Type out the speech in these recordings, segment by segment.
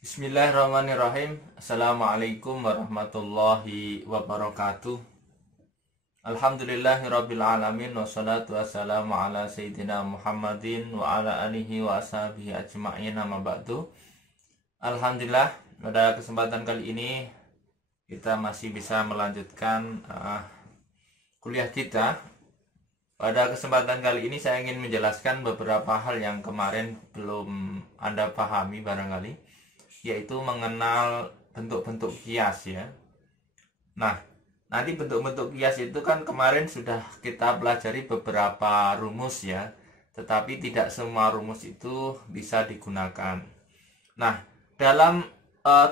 Bismillahirrahmanirrahim. Assalamualaikum warahmatullahi wabarakatuh. Alhamdulillahirabbil alamin wassalatu wassalamu ala sayyidina Muhammadin wa ala alihi wa ashabihi ajma'in amma ba'du. Alhamdulillah, pada kesempatan kali ini kita masih bisa melanjutkan kuliah kita. Pada kesempatan kali ini saya ingin menjelaskan beberapa hal yang kemarin belum Anda pahami barangkali, yaitu mengenal bentuk-bentuk kias ya. Nah, nanti bentuk-bentuk kias itu kan kemarin sudah kita pelajari beberapa rumus ya, tetapi tidak semua rumus itu bisa digunakan. Nah, dalam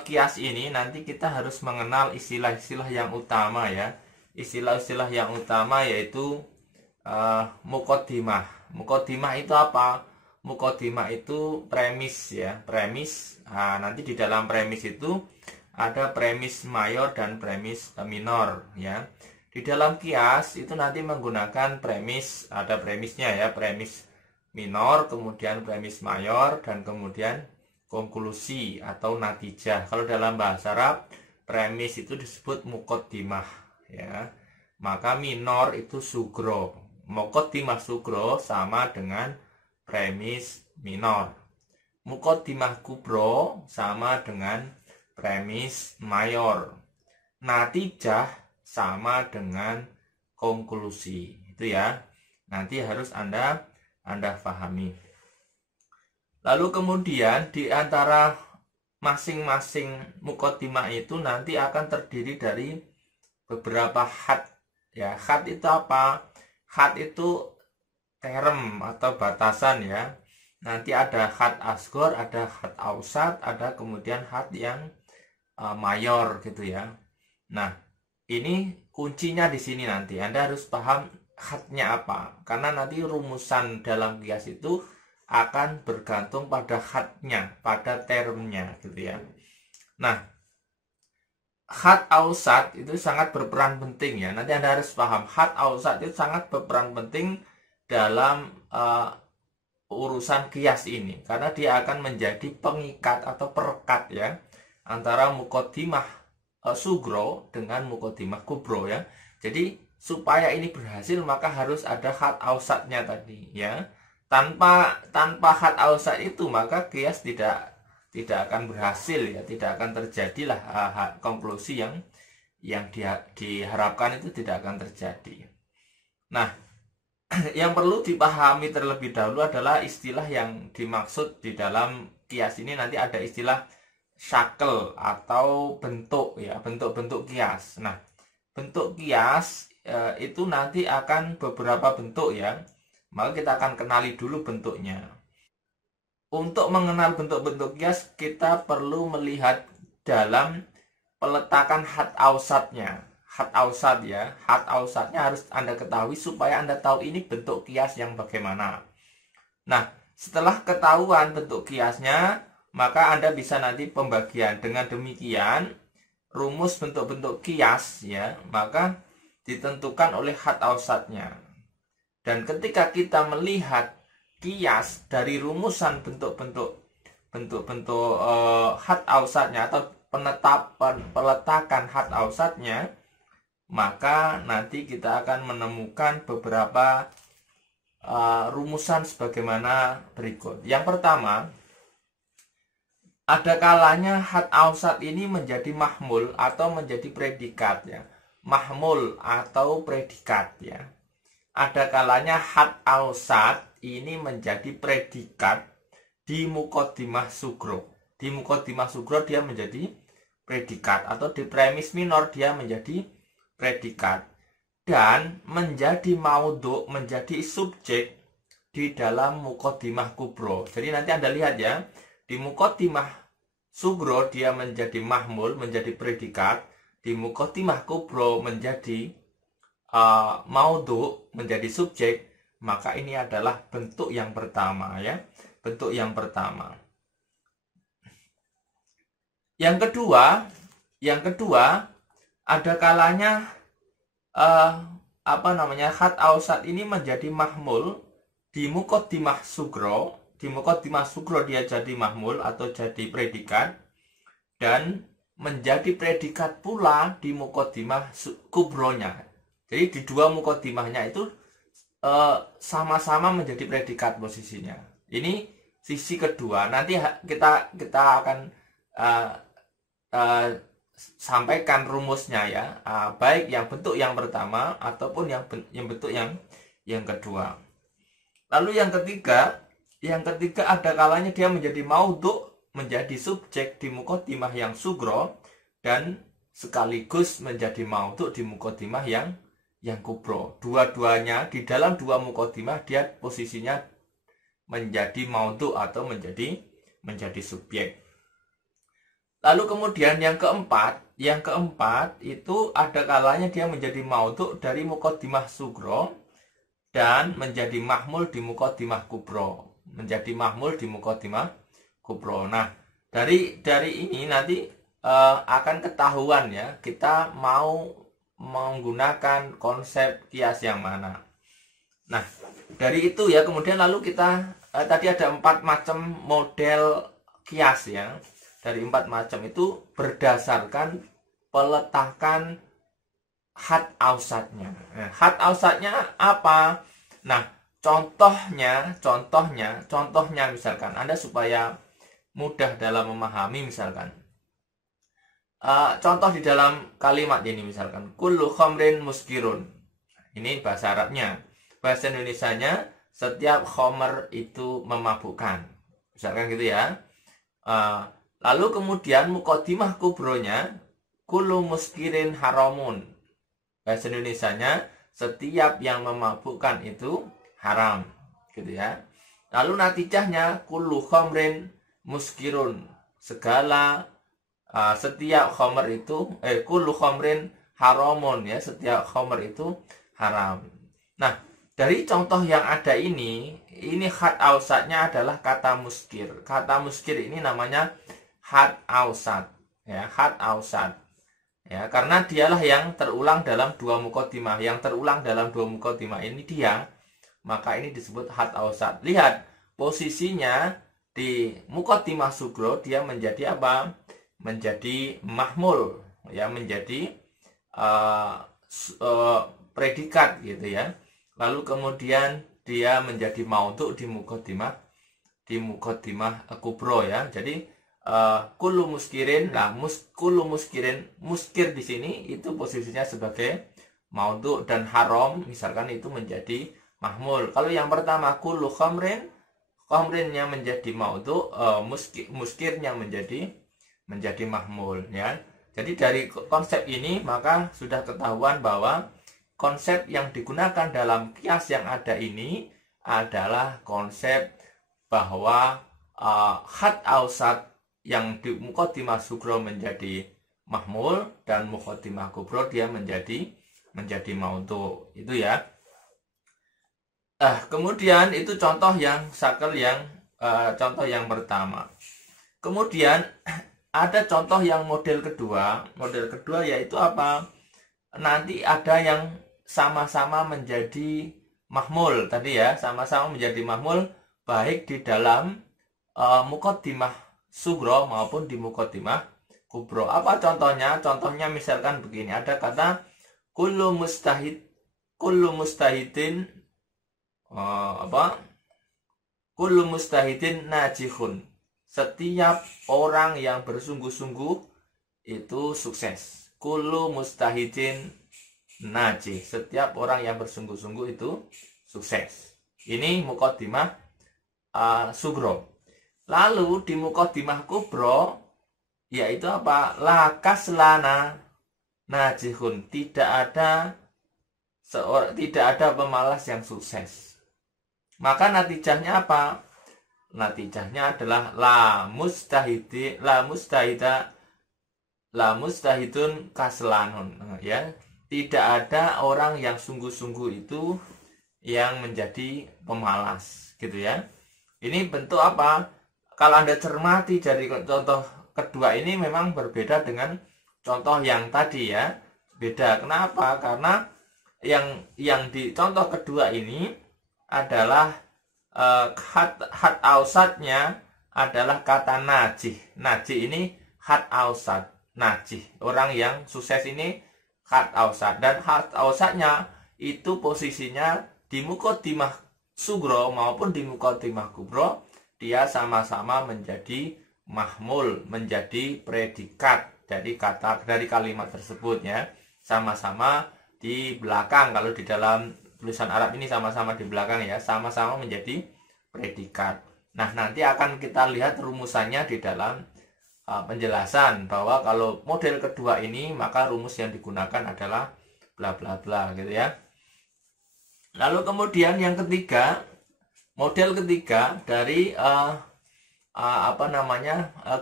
kias ini nanti kita harus mengenal istilah-istilah yang utama ya. Istilah-istilah yang utama yaitu muqaddimah. Muqaddimah itu apa? Muqaddimah itu premis ya, premis. Nah, nanti di dalam premis itu ada premis mayor dan premis minor ya. Di dalam kias itu nanti menggunakan premis, ada premisnya ya, premis minor, kemudian premis mayor, dan kemudian konklusi atau natijah. Kalau dalam bahasa Arab, premis itu disebut muqaddimah ya. Maka minor itu sugro. Muqaddimah sugro sama dengan premis minor. Muqaddimah kubro sama dengan premis mayor. Natijah sama dengan konklusi. Itu ya. Nanti harus Anda pahami. Lalu kemudian di antara masing-masing muqaddimah itu nanti akan terdiri dari beberapa khat. Ya, khat itu apa? Khat itu term atau batasan ya. Nanti ada khat asghar, ada khat ausat, ada kemudian khat yang mayor gitu ya. Nah, ini kuncinya di sini nanti. Anda harus paham khatnya apa. Karena nanti rumusan dalam kias itu akan bergantung pada khatnya, pada termnya gitu ya. Nah, khat ausat itu sangat berperan penting ya. Nanti Anda harus paham khat ausat itu sangat berperan penting dalam urusan kias ini, karena dia akan menjadi pengikat atau perekat ya antara muqaddimah sugro dengan muqaddimah kubro ya. Jadi supaya ini berhasil maka harus ada khat ausatnya tadi ya. Tanpa khat ausat itu maka kias tidak akan berhasil ya, tidak akan terjadilah konklusi yang diharapkan itu tidak akan terjadi. Nah, yang perlu dipahami terlebih dahulu adalah istilah yang dimaksud di dalam kias ini. Nanti ada istilah syakel atau bentuk ya, bentuk-bentuk kias. Nah, bentuk kias itu nanti akan beberapa bentuk ya. Maka kita akan kenali dulu bentuknya. Untuk mengenal bentuk-bentuk kias kita perlu melihat dalam peletakan khat ausatnya. Khat ausat ya, khat ausatnya harus Anda ketahui supaya Anda tahu ini bentuk kias yang bagaimana. Nah, setelah ketahuan bentuk kiasnya, maka Anda bisa nanti pembagian. Dengan demikian, rumus bentuk-bentuk kias ya, maka ditentukan oleh khat ausatnya. Dan ketika kita melihat kias dari rumusan bentuk-bentuk khat ausatnya atau peletakan khat ausatnya, maka nanti kita akan menemukan beberapa rumusan sebagaimana berikut. Yang pertama, ada kalanya khat ausat ini menjadi mahmul atau menjadi predikat ya. Mahmul atau predikat ya. Ada kalanya khat ausat ini menjadi predikat di muqaddimah sugro. Di muqaddimah sugro dia menjadi predikat, atau di premis minor dia menjadi predikat, dan menjadi maudhu, menjadi subjek di dalam muqaddimah kubro. Jadi nanti Anda lihat ya, di muqaddimah sugro dia menjadi mahmul, menjadi predikat, di muqaddimah kubro menjadi maudhu, menjadi subjek. Maka ini adalah bentuk yang pertama ya, bentuk yang pertama. Yang kedua ada kalanya khat ausat ini menjadi mahmul di muqaddimah sugro. Di muqaddimah sugro dia jadi mahmul atau jadi predikat, dan menjadi predikat pula di mukodimah kubronya. Jadi di dua mukodimahnya itu sama-sama menjadi predikat posisinya. Ini sisi kedua. Nanti kita akan sampaikan rumusnya ya, baik yang bentuk yang pertama ataupun yang bentuk yang kedua. Lalu yang ketiga ada kalanya dia menjadi maudhu, menjadi subjek di mukodimah yang sugro, dan sekaligus menjadi maudhu di mukodimah yang kubro. Dua-duanya di dalam dua mukodimah dia posisinya menjadi maudhu atau menjadi subjek. Lalu kemudian yang keempat itu ada kalanya dia menjadi maudhu dari mukodimah sugro dan menjadi mahmul di mukodimah kubro. Menjadi mahmul di mukodimah kubro. Nah, dari ini nanti akan ketahuan ya, kita mau menggunakan konsep kias yang mana. Nah, dari itu ya, kemudian lalu kita tadi ada 4 macam model kias ya. Dari 4 macam itu berdasarkan peletakan had ausatnya. Nah, had ausatnya apa? Nah, contohnya misalkan Anda supaya mudah dalam memahami, misalkan contoh di dalam kalimat ini, misalkan kullu khamrin muskirun. Ini bahasa Arabnya. Bahasa Indonesianya setiap khamr itu memabukkan, misalkan gitu ya. Lalu kemudian mukodimah kubronya kullu muskirin haramun. Bahasa Indonesianya setiap yang memabukkan itu haram, gitu ya. Lalu natijahnya kullu khamrin muskirun, segala setiap khamr itu kullu khamrin haramun ya, setiap khamr itu haram. Nah, dari contoh yang ada ini had ausatnya adalah kata muskir. Kata muskir ini namanya had ausat ya, had ausat ya, karena dialah yang terulang dalam dua mukodimah. Yang terulang dalam dua mukodimah ini dia, maka ini disebut had ausat. Lihat posisinya di mukodimah sugro, dia menjadi apa? Menjadi mahmul ya, menjadi predikat gitu ya. Lalu kemudian dia menjadi maudhu di mukodimah kubro ya. Jadi kullu muskirin, nah kullu muskirin, muskir di sini itu posisinya sebagai maudhu, dan haram misalkan itu menjadi mahmul. Kalau yang pertama kullu khamrin, khamrinnya menjadi maudhu, muskirnya menjadi mahmul ya. Jadi dari konsep ini maka sudah ketahuan bahwa konsep yang digunakan dalam kias yang ada ini adalah konsep bahwa had ausat yang di mukodimah sugro menjadi mahmul, dan mukodimah kubro dia menjadi maudhu, itu ya. Kemudian itu contoh yang contoh yang pertama. Kemudian ada contoh yang model kedua. Model kedua yaitu apa? Nanti ada yang sama-sama menjadi mahmul tadi ya, sama-sama menjadi mahmul baik di dalam mukodimah sugro maupun di mukodimah kubro. Apa contohnya? Contohnya misalkan begini, ada kata kullu mustahidin kullu mustahidin najihun. Setiap orang yang bersungguh-sungguh itu sukses. Kullu mustahidin najih. Setiap orang yang bersungguh-sungguh itu sukses. Ini mukodimah sugro. Lalu di mukodimah kubro yaitu apa? Lakas lana najihun. Tidak ada pemalas yang sukses. Maka natijahnya apa? Natijahnya adalah la mustahidun kaslanun ya. Tidak ada orang yang sungguh-sungguh itu yang menjadi pemalas, gitu ya. Ini bentuk apa? Kalau Anda cermati dari contoh kedua ini memang berbeda dengan contoh yang tadi ya. Beda. Kenapa? Karena yang di contoh kedua ini adalah had ausatnya adalah kata najih. Najih ini khat ausat najih. Orang yang sukses ini khat ausat, dan khat ausatnya itu posisinya di muqaddimah sugro maupun di muqaddimah kubro, dia sama-sama menjadi mahmul, menjadi predikat dari kalimat tersebut ya. Sama-sama di belakang, kalau di dalam tulisan Arab ini sama-sama di belakang ya, sama-sama menjadi predikat. Nah, nanti akan kita lihat rumusannya di dalam penjelasan bahwa kalau model kedua ini maka rumus yang digunakan adalah bla bla bla gitu ya. Lalu kemudian yang ketiga, model ketiga dari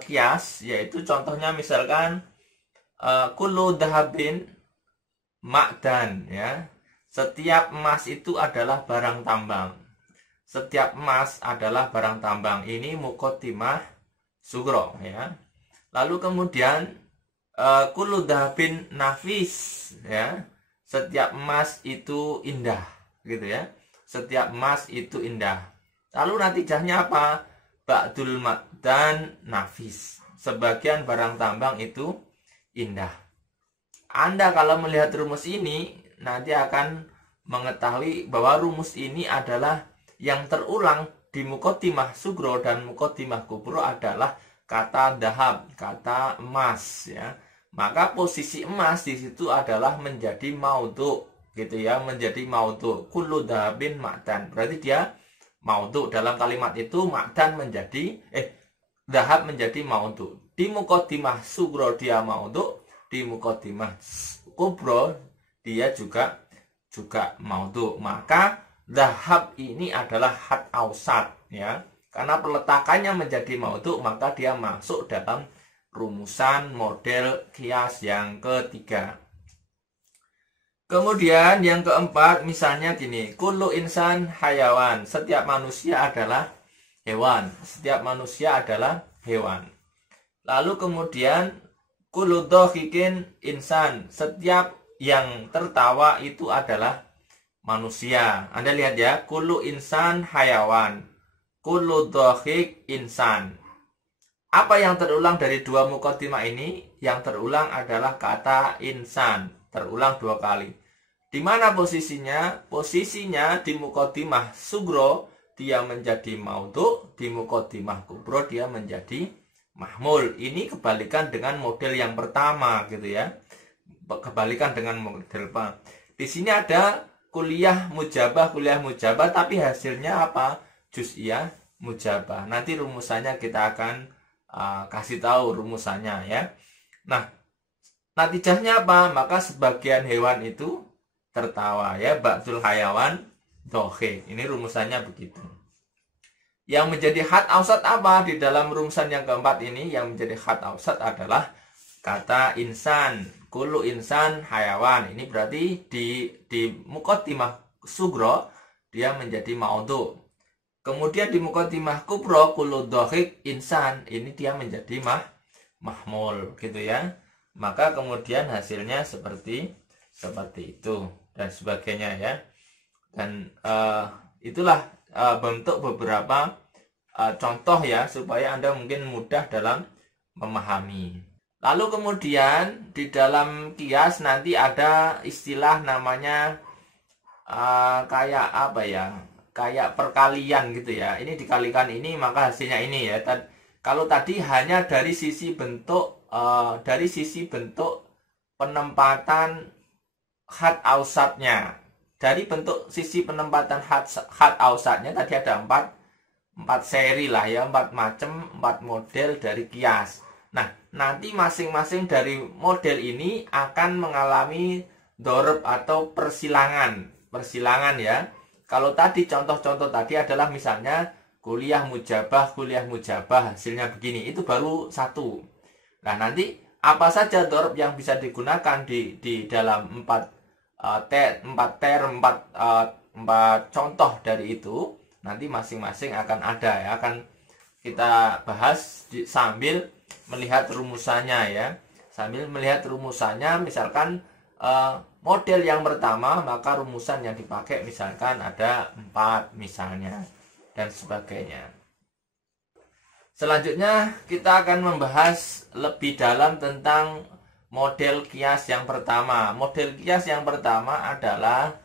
kias, yaitu contohnya misalkan kullu dhahabin ma'dan ya. Setiap emas itu adalah barang tambang. Setiap emas adalah barang tambang. Ini muqaddimah sugro ya. Lalu kemudian kullu dhahabin nafis ya. Setiap emas itu indah gitu ya. Setiap emas itu indah. Lalu natijahnya apa? Ba'dul ma'dan nafis. Sebagian barang tambang itu indah. Anda kalau melihat rumus ini nanti akan mengetahui bahwa rumus ini adalah yang terulang di muqaddimah sugro dan muqaddimah kubro adalah kata dahab, kata emas ya. Maka posisi emas di situ adalah menjadi maudhu gitu ya, menjadi maudhu. Kullu dahabin ma'dan. Berarti dia maudhu dalam kalimat itu, ma'dan menjadi dahab menjadi maudhu. Di muqaddimah sugro dia maudhu, di muqaddimah kubro dia juga maudhu. Maka dahab ini adalah khat ausat ya. Karena peletakannya menjadi maudhu, maka dia masuk dalam rumusan model kias yang ketiga. Kemudian yang keempat, misalnya gini, kullu insan hayawan. Setiap manusia adalah hewan. Setiap manusia adalah hewan. Lalu kemudian kullu dhahikin insan. Setiap yang tertawa itu adalah manusia. Anda lihat ya, kullu insan hayawan. Kullu dhahik insan. Apa yang terulang dari dua muqaddimah ini? Yang terulang adalah kata insan. Terulang dua kali. Di mana posisinya? Posisinya di muqaddimah sugro dia menjadi maudhu, di muqaddimah kubro dia menjadi mahmul. Ini kebalikan dengan model yang pertama gitu ya. Kebalikan dengan model pertama. Di sini ada kuliah mujabah, tapi hasilnya apa? Juz'iyah mujabah. Nanti rumusannya kita akan kasih tahu rumusannya ya. Nah, natijahnya apa? Maka sebagian hewan itu tertawa ya. Ba'dul hayawan dohik. Ini rumusannya begitu. Yang menjadi khat ausat apa? Di dalam rumusan yang keempat ini, yang menjadi khat ausat adalah kata insan. Kullu insan hayawan. Ini berarti di muqaddimah sugro dia menjadi maudhu. Kemudian di muqaddimah kubro kullu dhahik insan, ini dia menjadi mahmul gitu ya. Maka kemudian hasilnya seperti itu dan sebagainya ya. Dan itulah bentuk beberapa contoh ya, supaya Anda mungkin mudah dalam memahami. Lalu kemudian di dalam kias nanti ada istilah namanya kayak apa ya? Kayak perkalian gitu ya. Ini dikalikan ini maka hasilnya ini ya. Kalau tadi hanya dari sisi bentuk penempatan khat ausatnya. Dari bentuk sisi penempatan khat ausatnya tadi ada 4 seri lah ya, 4 macam, 4 model dari kias. Nah, nanti masing-masing dari model ini akan mengalami dhorab atau persilangan ya. Kalau tadi contoh-contoh tadi adalah misalnya kuliah mujabah, hasilnya begini, itu baru satu. Nah, nanti apa saja dhorab yang bisa digunakan di dalam 4 contoh dari itu, nanti masing-masing akan ada ya, akan kita bahas sambil melihat rumusannya ya. Sambil melihat rumusannya, misalkan model yang pertama, maka rumusan yang dipakai misalkan ada 4 misalnya dan sebagainya. Selanjutnya kita akan membahas lebih dalam tentang model kias yang pertama. Model kias yang pertama adalah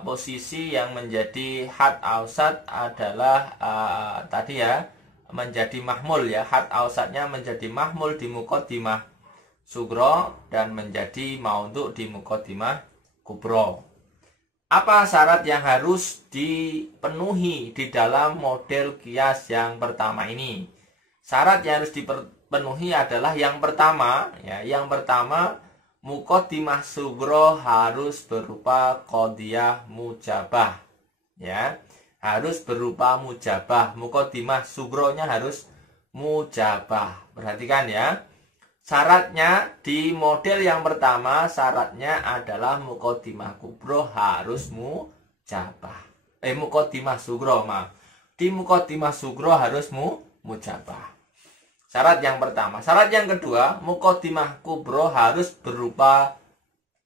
posisi yang menjadi had ausat adalah tadi ya, menjadi mahmul ya. Had ausatnya menjadi mahmul di muqaddimah sugro dan menjadi maudhu di muqaddimah kubro. Apa syarat yang harus dipenuhi di dalam model kias yang pertama ini? Syarat yang harus dipenuhi adalah yang pertama, ya, yang pertama muqaddimah sugro harus berupa qadiyah mujabah, ya, harus berupa mujabah. Muqaddimah sugronya harus mujabah. Perhatikan ya. Syaratnya di model yang pertama, syaratnya adalah muqaddimah kubro harus mujabah. Muqaddimah sugro, maaf. Di muqaddimah sugro harus mujabah. Syarat yang pertama. Syarat yang kedua, muqaddimah kubro harus berupa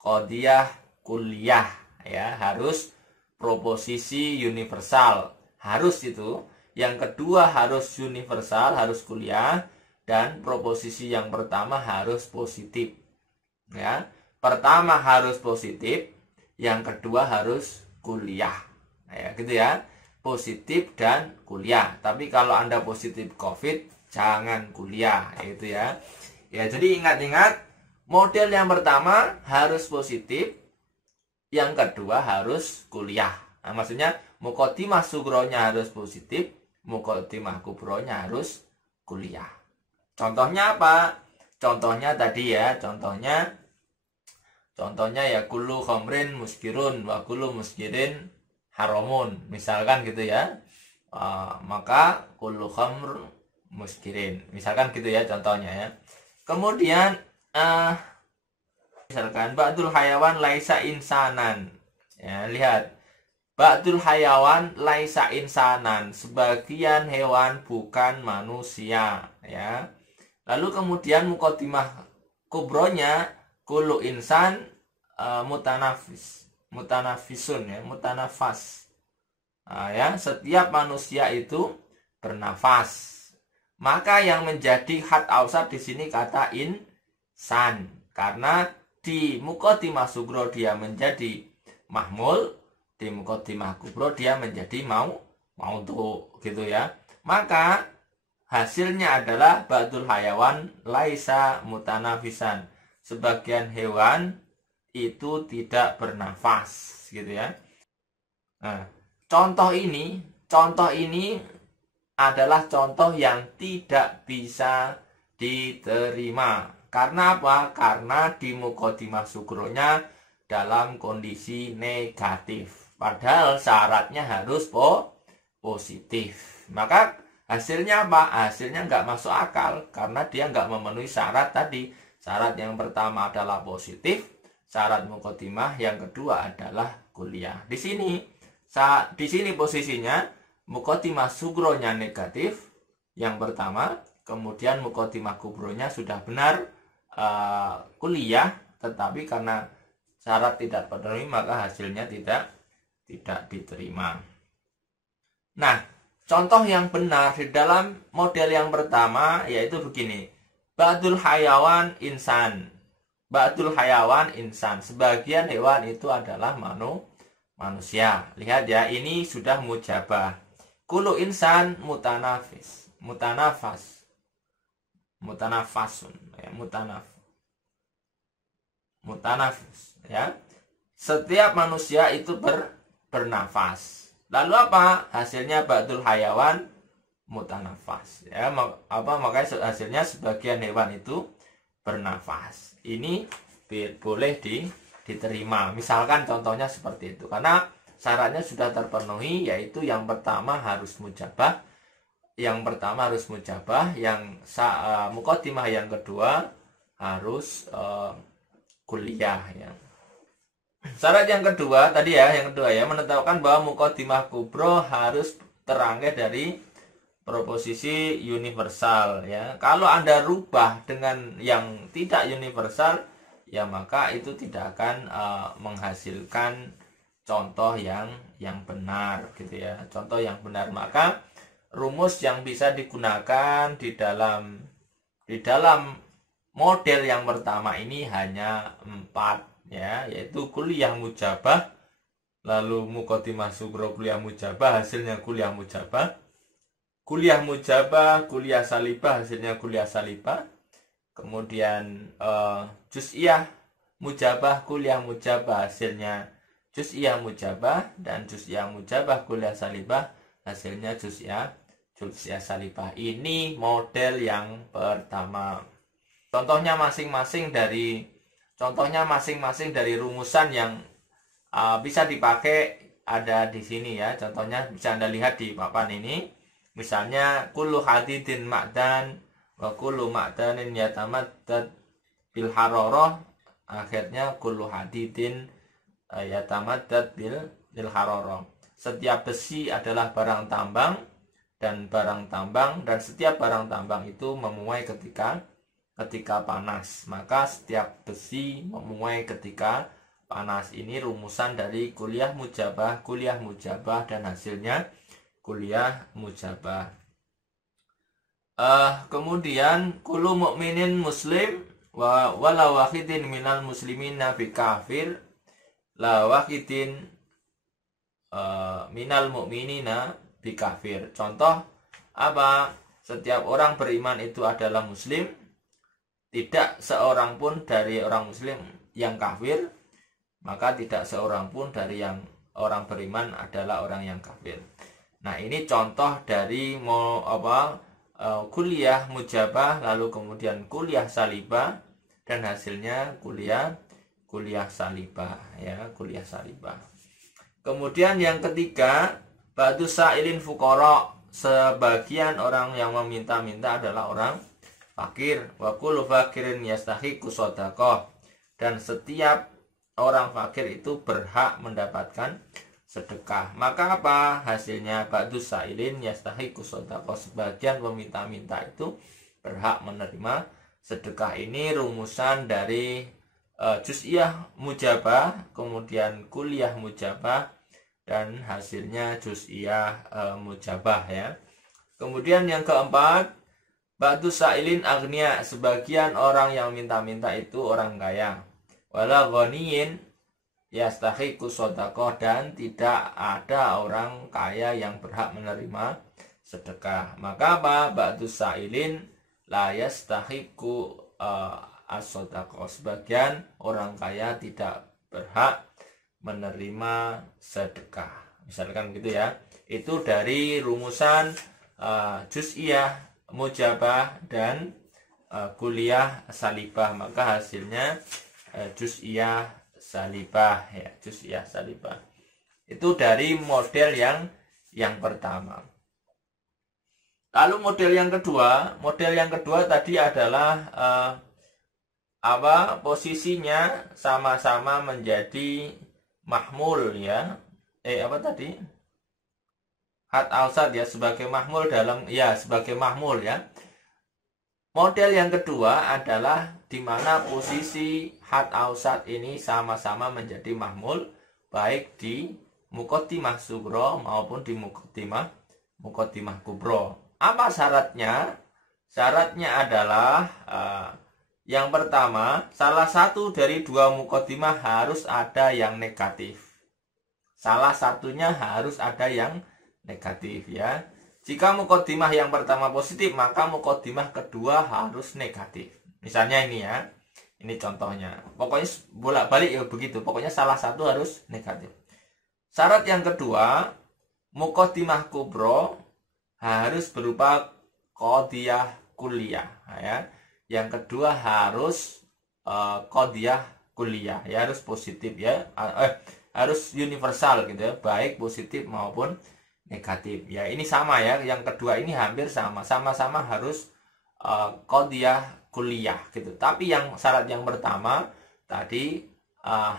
qadiyah kulliyah, ya, harus proposisi universal. Harus itu. Yang kedua harus universal, harus kuliah. Dan proposisi yang pertama harus positif, ya. Pertama harus positif, yang kedua harus kuliah, ya, gitu ya. Positif dan kuliah. Tapi kalau Anda positif COVID, jangan kuliah, itu ya. Ya, jadi ingat-ingat, model yang pertama harus positif, yang kedua harus kuliah. Nah, maksudnya muqaddimah sugronya harus positif, muqaddimah kubronya harus kuliah. Contohnya apa? Contohnya tadi ya, contohnya ya kullu khamrin muskirun wa kullu muskirin haramun. Misalkan gitu ya. Maka kullu khamr muskirin. Misalkan gitu ya contohnya ya. Kemudian misalkan ba'dul hayawan laisa insanan. Ya, lihat. Ba'dul hayawan laisa insanan. Sebagian hewan bukan manusia, ya. Lalu kemudian muqaddimah kubronya kullu insan mutanafisun, ya, mutanafas. Ya, setiap manusia itu bernafas. Maka yang menjadi had ausat di sini kata insan, karena di muqaddimah sugro dia menjadi mahmul, di muqaddimah kubro dia menjadi maudhu, gitu ya. Maka hasilnya adalah ba'dul hayawan laisa mutanafisan. Sebagian hewan itu tidak bernafas, gitu ya. Nah, contoh ini adalah contoh yang tidak bisa diterima. Karena apa? Karena di muqaddimah sugronya dalam kondisi negatif. Padahal syaratnya harus positif. Maka hasilnya apa? Hasilnya nggak masuk akal karena dia nggak memenuhi syarat tadi. Syarat yang pertama adalah positif, syarat muqaddimah yang kedua adalah kuliah. Di sini posisinya muqaddimah sugronya negatif yang pertama, kemudian muqaddimah kubronya sudah benar kuliah, tetapi karena syarat tidak terpenuhi maka hasilnya tidak diterima. Nah, contoh yang benar di dalam model yang pertama yaitu begini. Ba'dul hayawan insan. Ba'dul hayawan insan. Sebagian hewan itu adalah manusia. Lihat ya, ini sudah mujabah. Kullu insan mutanafis. Mutanafasun. Ya, mutanafis. Ya. Setiap manusia itu bernafas. Lalu apa? Hasilnya ba'dul hayawan mutanafas. Ya, makanya hasilnya sebagian hewan itu bernafas. Ini boleh diterima. Misalkan contohnya seperti itu. Karena syaratnya sudah terpenuhi, yaitu yang pertama harus mujabah. Yang muqaddimah yang kedua harus kuliah, ya. Syarat yang kedua tadi ya, menetapkan bahwa muqaddimah kubro harus terangkai dari proposisi universal, ya. Kalau Anda rubah dengan yang tidak universal, ya maka itu tidak akan menghasilkan contoh yang benar, gitu ya. Contoh yang benar, maka rumus yang bisa digunakan di dalam model yang pertama ini hanya 4 ya, yaitu kuliah mujabah, lalu muqaddimah sugro kuliah mujabah, hasilnya kuliah mujabah, kuliah mujabah, kuliah salibah, hasilnya kuliah salibah, kemudian juz'iyah mujabah, kuliah mujabah, hasilnya juz'iyah mujabah, dan juz'iyah mujabah kuliah salibah, hasilnya juz'iyah salibah. Ini model yang pertama. Contohnya masing-masing dari rumusan yang bisa dipakai ada di sini ya. Contohnya bisa Anda lihat di papan ini. Misalnya kullu hadidin ma'dan wa kullu ma'danin yatamaddad bil hararah, akhirnya kullu hadidin yatamaddad bil hararah. Setiap besi adalah barang tambang dan setiap barang tambang itu memuai ketika panas. Maka setiap besi memuai ketika panas. Ini rumusan dari kuliah mujabah, dan hasilnya kuliah mujabah. Kemudian kullu mu'minin muslim wala wahidin minal muslimina bi kafir la wahidin minal mu'minina bi kafir. Contoh apa? Setiap orang beriman itu adalah muslim, tidak seorang pun dari orang muslim yang kafir, maka tidak seorang pun dari yang orang beriman adalah orang yang kafir. Nah, ini contoh dari kuliah mujabah, lalu kemudian kuliah salibah, dan hasilnya kuliah salibah ya, kuliah salibah. Kemudian yang ketiga, ba'du sa'ilin fuqara, sebagian orang yang meminta-minta adalah orang fakir. Wa kullu fakirin yastahiqu shadaqah, dan setiap orang fakir itu berhak mendapatkan sedekah. Maka apa hasilnya? Ba'du sa'ilin yastahiqu shadaqah, sebagian peminta-minta itu berhak menerima sedekah. Ini rumusan dari juz'iyah mujabah, kemudian kuliah mujabah, dan hasilnya juz'iyah mujabah ya. Kemudian yang keempat, ba'du sa'ilin agniya, sebagian orang yang minta-minta itu orang kaya. Wala ghaniyin yastahiqu shadaqah, dan tidak ada orang kaya yang berhak menerima sedekah. Maka apa? Ba'du sa'ilin la yastahiqu as-shadaqah, sebagian orang kaya tidak berhak menerima sedekah. Misalkan gitu ya. Itu dari rumusan juz'iyah mujabah dan kuliah salibah. Maka hasilnya juz'iyah salibah ya, juz'iyah salibah. Itu dari model yang pertama. Lalu model yang kedua tadi adalah posisinya sama-sama menjadi mahmul ya. Had awsat ya, sebagai mahmul sebagai mahmul ya. Model yang kedua adalah di mana posisi had awsat ini sama-sama menjadi mahmul, baik di muqaddimah sugro maupun di muqaddimah kubro. Apa syaratnya? Syaratnya adalah yang pertama, salah satu dari dua muqaddimah harus ada yang negatif. Salah satunya harus ada yang negatif ya. Jika muqaddimah yang pertama positif, maka muqaddimah kedua harus negatif. Misalnya ini ya. Ini contohnya. Pokoknya bolak-balik ya begitu. Pokoknya salah satu harus negatif. Syarat yang kedua, muqaddimah kubro harus berupa qadiyah kuliah ya. Yang kedua harus qadiyah kuliah ya, harus positif ya, harus universal gitu ya, baik positif maupun negatif ya. Ini sama ya, yang kedua ini hampir sama-sama harus qadiyah kuliah gitu. Tapi yang syarat yang pertama tadi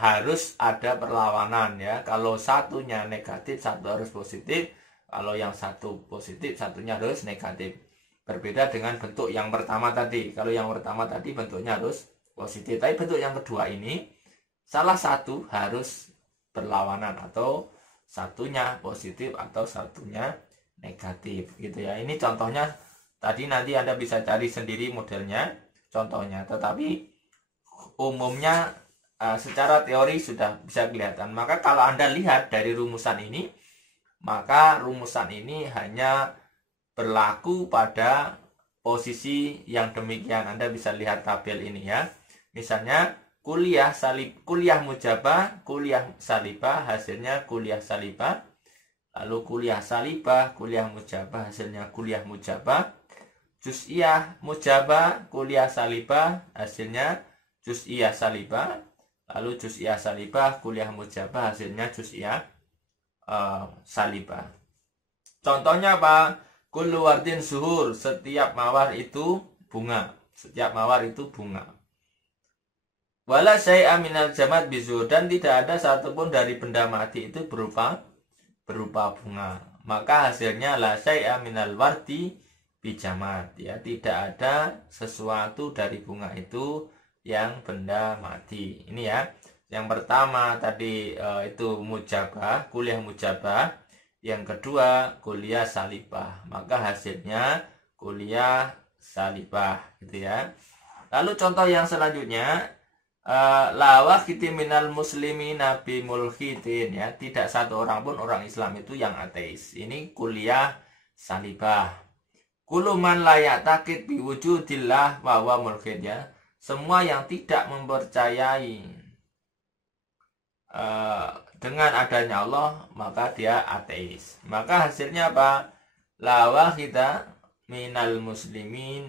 harus ada perlawanan ya. Kalau satunya negatif, satu harus positif. Kalau yang satu positif, satunya harus negatif. Berbeda dengan bentuk yang pertama tadi. Kalau yang pertama tadi bentuknya harus positif, tapi bentuk yang kedua ini salah satu harus berlawanan, atau satunya positif atau satunya negatif gitu ya. Ini contohnya tadi, nanti Anda bisa cari sendiri modelnya, contohnya, tetapi umumnya secara teori sudah bisa kelihatan. Maka kalau Anda lihat dari rumusan ini, maka rumusan ini hanya berlaku pada posisi yang demikian. Anda bisa lihat tabel ini ya. Misalnya kuliah mujabah, kuliah salibah, hasilnya kuliah salibah. Lalu kuliah salibah, kuliah mujabah, hasilnya kuliah mujabah. Juz'iyah mujabah, kuliah salibah, hasilnya juz'iyah salibah. Lalu juz'iyah salibah, kuliah mujabah, hasilnya juz'iyah salibah. Contohnya apa? Kullu wardin zuhur, setiap mawar itu bunga. Setiap mawar itu bunga. Wala syai'a minal jamad bizuhur, dan tidak ada satupun dari benda mati itu berupa bunga. Maka hasilnya la syai'a minal wardi bijamad, ya, tidak ada sesuatu dari bunga itu yang benda mati. Ini ya. Yang pertama tadi itu mujabah, kuliah mujabah. Yang kedua kuliah salibah, maka hasilnya kuliah salibah gitu ya. Lalu contoh yang selanjutnya, lawah kiti minal muslimin nabi mulhidin, ya, tidak satu orang pun orang Islam itu yang ateis. Ini kuliah salibah. Kuluman layak takit biwujudillah wa huwa mulhid, ya, semua yang tidak mempercayai dengan adanya Allah, maka dia ateis. Maka hasilnya apa? La wahida minal muslimin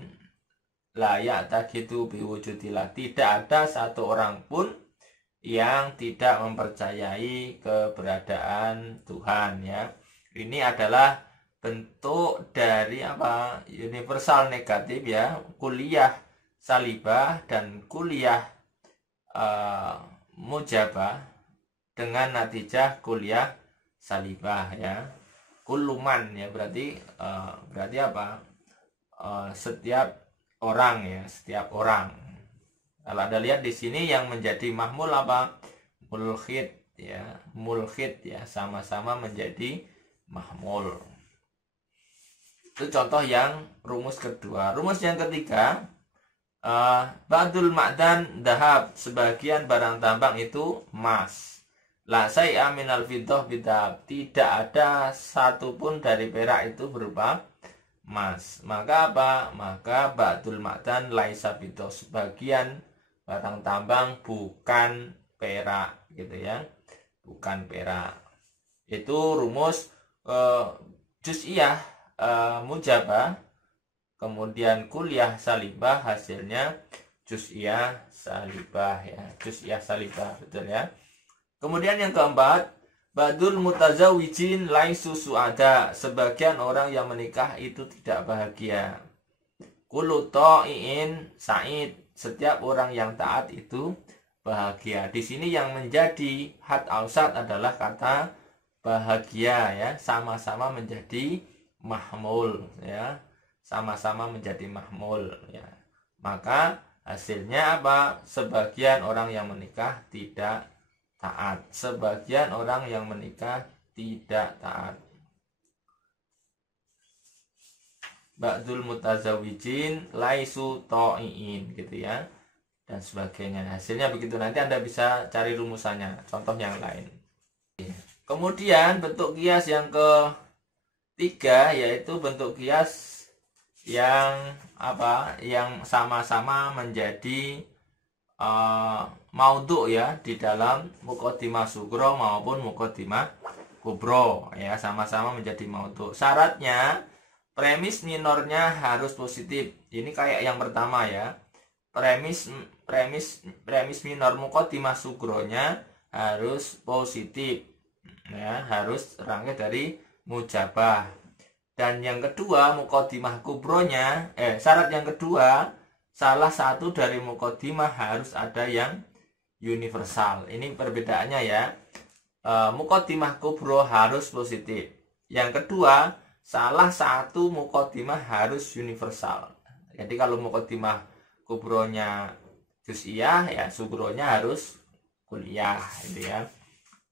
la ya'taqidu biwujudillah. Tidak ada satu orang pun yang tidak mempercayai keberadaan Tuhan, ya. Ini adalah bentuk dari apa? Universal negatif, ya. Kuliah salibah dan kuliah mujabah dengan natijah kuliah salibah, ya. Kuluman, ya, berarti apa? Setiap orang, ya, setiap orang. Kalau Anda lihat di sini yang menjadi mahmul apa? Mulhid, ya, mulhid, ya, sama-sama menjadi mahmul. Itu contoh yang rumus kedua. Rumus yang ketiga, ba'dul ma'dan dahab, sebagian barang tambang itu emas. La syai'a minal fiddah bidhab, tidak ada satupun dari perak itu berupa emas. Maka apa? Maka ba'dul ma'dan laisa bidhah, sebagian barang tambang bukan perak gitu ya. Bukan perak. Itu rumus juz'iyah mujabah, kemudian kuliah salibah, hasilnya juz'iyah salibah, ya. Juz'iyah salibah, betul ya. Kemudian yang keempat, badul mutazawijin laisu su'ada, sebagian orang yang menikah itu tidak bahagia. Kullu ta'iin sa'id, setiap orang yang taat itu bahagia. Di sini yang menjadi had ausat adalah kata bahagia, ya, sama-sama menjadi mahmul, ya. Sama-sama menjadi mahmul, ya. Maka hasilnya apa? Sebagian orang yang menikah tidak taat. Sebagian orang yang menikah tidak taat. Ba'dul mutazawijin laisu ta'iin, gitu ya. Dan sebagainya. Hasilnya begitu. Nanti Anda bisa cari rumusannya. Contoh yang lain. Kemudian bentuk kias yang ketiga, yaitu bentuk kias yang apa? Yang sama-sama menjadi maudhu, ya, di dalam muqaddimah sugro maupun muqaddimah kubro, ya, sama-sama menjadi maudhu. Syaratnya premis minornya harus positif. Ini kayak yang pertama, ya. Premis minor muqaddimah sugronya harus positif, ya, harus rangkai dari mujabah. Dan yang kedua, muqaddimah kubronya, syarat yang kedua, salah satu dari muqaddimah harus ada yang universal. Ini perbedaannya, ya. Muqaddimah kubro harus positif. Yang kedua, salah satu muqaddimah harus universal. Jadi kalau muqaddimah kubronya juz'iyah, ya, sugronya harus kuliah, gitu ya.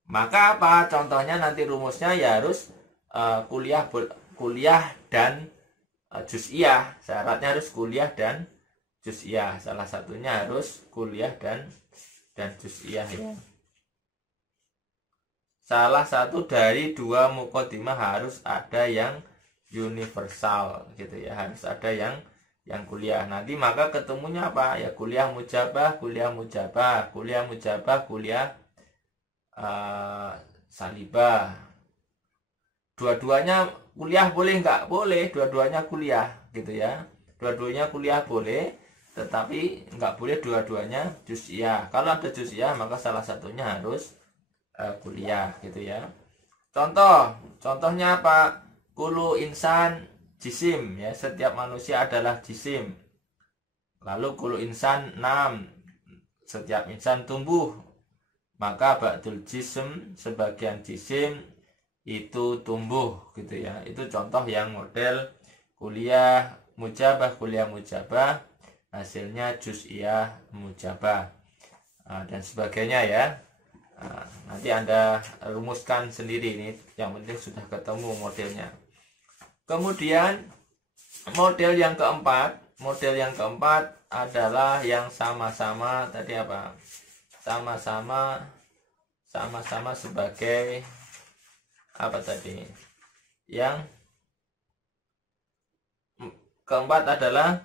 Maka apa? Contohnya nanti rumusnya ya harus kuliah kuliah dan juz'iyah. Syaratnya harus kuliah dan juz'iyah. Salah satunya harus kuliah dan juz'iyah ya. Salah satu dari dua muqaddimah harus ada yang universal gitu ya, harus ada yang kuliah. Nanti maka ketemunya apa ya, kuliah mujabah, kuliah mujabah, kuliah mujabah, kuliah salibah. Dua-duanya kuliah boleh nggak? Boleh, dua-duanya kuliah gitu ya. Dua-duanya kuliah boleh, tetapi nggak boleh dua-duanya juz'iyah. Kalau ada juz'iyah maka salah satunya harus kuliah gitu ya. Contohnya apa? Kullu insan jisim ya, setiap manusia adalah jisim. Lalu kullu insan nam, setiap insan tumbuh. Maka ba'dul jism, sebagian jisim itu tumbuh gitu ya. Itu contoh yang model kuliah mujabah, hasilnya juz'iyah mujabah dan sebagainya ya. Nanti Anda rumuskan sendiri ini, yang penting sudah ketemu modelnya. Kemudian model yang keempat adalah yang sama-sama tadi apa? Sama-sama sebagai apa tadi? Yang keempat adalah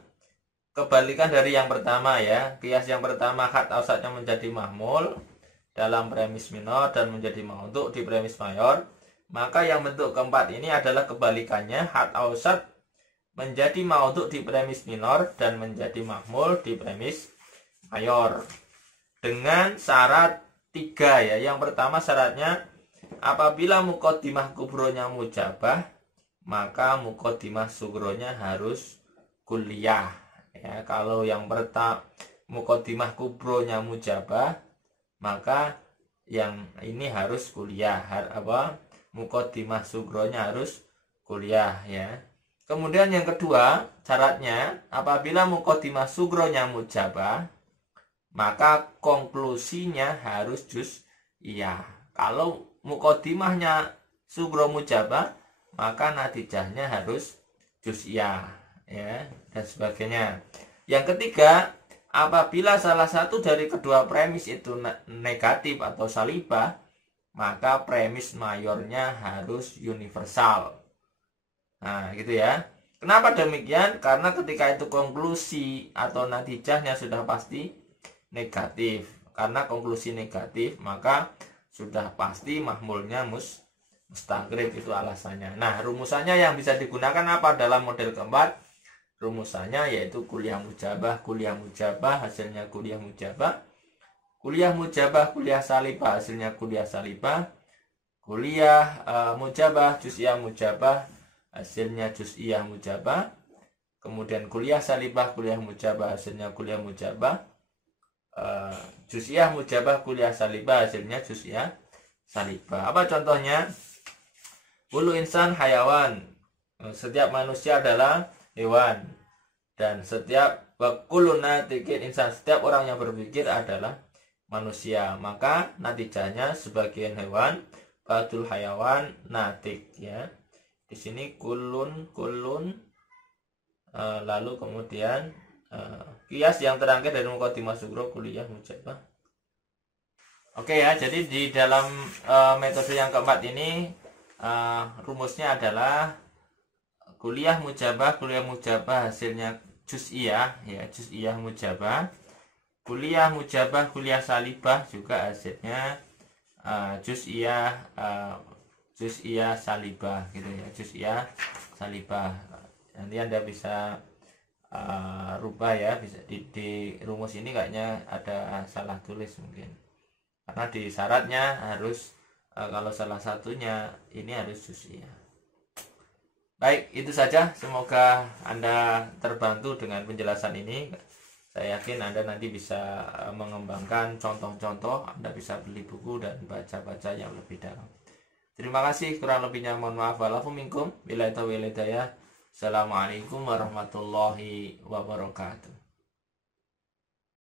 kebalikan dari yang pertama ya. Kias yang pertama khat ausatnya menjadi mahmul dalam premis minor dan menjadi maudhu di premis mayor. Maka yang bentuk keempat ini adalah kebalikannya, khat ausat menjadi maudhu di premis minor dan menjadi mahmul di premis mayor. Dengan syarat 3 ya. Yang pertama syaratnya, apabila muqaddimah kubronya mujabah, maka muqaddimah sugronya harus kuliah ya. Kalau yang pertama muqaddimah kubronya mujabah, maka yang ini harus kuliah. Muqaddimah sugronya harus kuliah ya. Kemudian yang kedua syaratnya, apabila muqaddimah sugronya mujabah, maka konklusinya harus juz'iyah. Kalau muqaddimahnya sugro mujabah, maka natijahnya harus juz'iyah ya, dan sebagainya. Yang ketiga, apabila salah satu dari kedua premis itu negatif atau salibah, maka premis mayornya harus universal. Nah, gitu ya. Kenapa demikian? Karena ketika itu konklusi atau natijahnya sudah pasti negatif. Karena konklusi negatif, maka sudah pasti mahmulnya mustaghrib, itu alasannya. Nah, rumusannya yang bisa digunakan apa dalam model keempat? Rumusannya yaitu kuliah mujabah, hasilnya kuliah mujabah. Kuliah mujabah, kuliah salibah, hasilnya kuliah salibah. Kuliah mujabah, juz'iyah mujabah, hasilnya juz'iyah mujabah. Kemudian kuliah salibah, kuliah mujabah, hasilnya kuliah mujabah. Juz'iyah mujabah, kuliah salibah, hasilnya juz'iyah salibah. Apa contohnya? Kullu insan hayawan, setiap manusia adalah hewan. Dan setiap kullu natiqin insan, setiap orang yang berpikir adalah manusia. Maka natijahnya sebagian hewan, ba'dul hayawan natik ya. Di sini kulun lalu kemudian kias yang terakhir dari muqaddimah sugro kuliah mujabah. Oke ya, jadi di dalam metode yang keempat ini rumusnya adalah kuliah mujabah, hasilnya juz'iyah ya, juz'iyah mujabah. Kuliah mujabah, kuliah salibah juga hasilnya juz'iyah salibah gitu ya, juz'iyah salibah. Nanti Anda bisa rubah ya, bisa di rumus ini kayaknya ada salah tulis mungkin, karena di syaratnya harus kalau salah satunya ini harus juz'iyah. Baik, itu saja. Semoga Anda terbantu dengan penjelasan ini. Saya yakin Anda nanti bisa mengembangkan contoh-contoh. Anda bisa beli buku dan baca-baca yang lebih dalam. Terima kasih. Kurang lebihnya mohon maaf. Walafu minkum. Billahi taufiq wal hidayah. Assalamualaikum warahmatullahi wabarakatuh.